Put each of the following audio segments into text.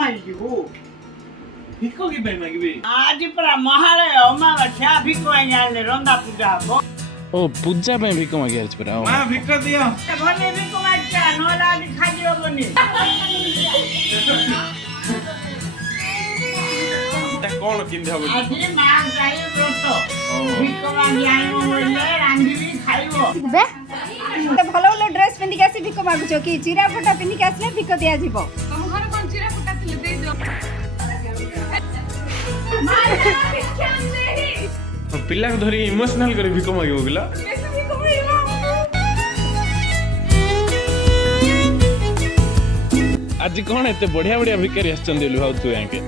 ମାଗିଯିବୁ ଭିକ କି ପାଇଁ ମାଗିବି? ଆଜି ପୁରା ମହାଳୟ ଅମାବାସ୍ୟା ଭିକ ମାଗି ଆଣିଲେ ରନ୍ଧା ପୂଜା ହବ। ଓ ପୂଜା ପାଇଁ ଭିକ ମାଗିବାର ଅଛି ପରା। ମା ଭିକ ଦିଅ। ଘରେ ଭିକ ମାଗିବା ନହେଲେ ଆଜି ଖାଇ ହବନି। କଣ କେମିତି ହବ? ଆଜି ମା ଗାଈ ବ୍ରତ ଭିକ ମାଗି ଆଣିବ ବୋଇଲେ ରାନ୍ଧିବି ଖାଇବ। ବେ ଭଲ ଭଲ ଡ୍ରେସ୍ ପିନ୍ଧିକି ଆସି ଭିକ ମାଗୁଛ କି? ଚିରା ଫଟା ପିନ୍ଧିକି ଆସିଲେ ଭିକ ଦିଆଯିବ। ତମ ଘରେ କଣ ଚିରା ଫଟା ଥିଲେ ଦେଇଦିଅ। ପିଲାକୁ ଧରି ଇମୋସନାଲ କରି ଭିକ ମାଗିବ ପିଲା। ଆଜି କଣ ଏତେ ବଢିଆ ବଢିଆ ଭିକାରୀ ଆସିଛନ୍ତି ବୋଲି ଭାବୁଛୁ ଆଙ୍କେ?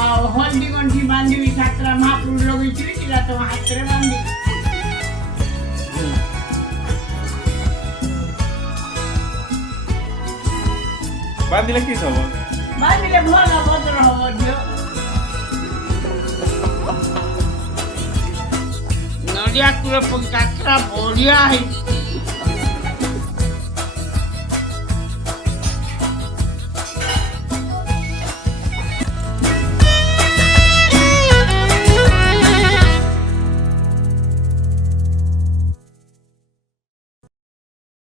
ଆଉ ହଳଦୀ ଗଣ୍ଠି ବାନ୍ଧିବି ସାତଟା ମହାପ୍ରଭୁ ଲଗେଇଥିବି ସେଟା ତମ ହାତରେ ବାନ୍ଧିବି। ବାନ୍ଧିଲେ କି ହବ? ବାନ୍ଧିଲେ ଭଲ ଭଦ୍ର ହବ ଝିଅ। ନଡ଼ିଆ କୂଳ ପକାଟା ବଢିଆ ହେଇଛି।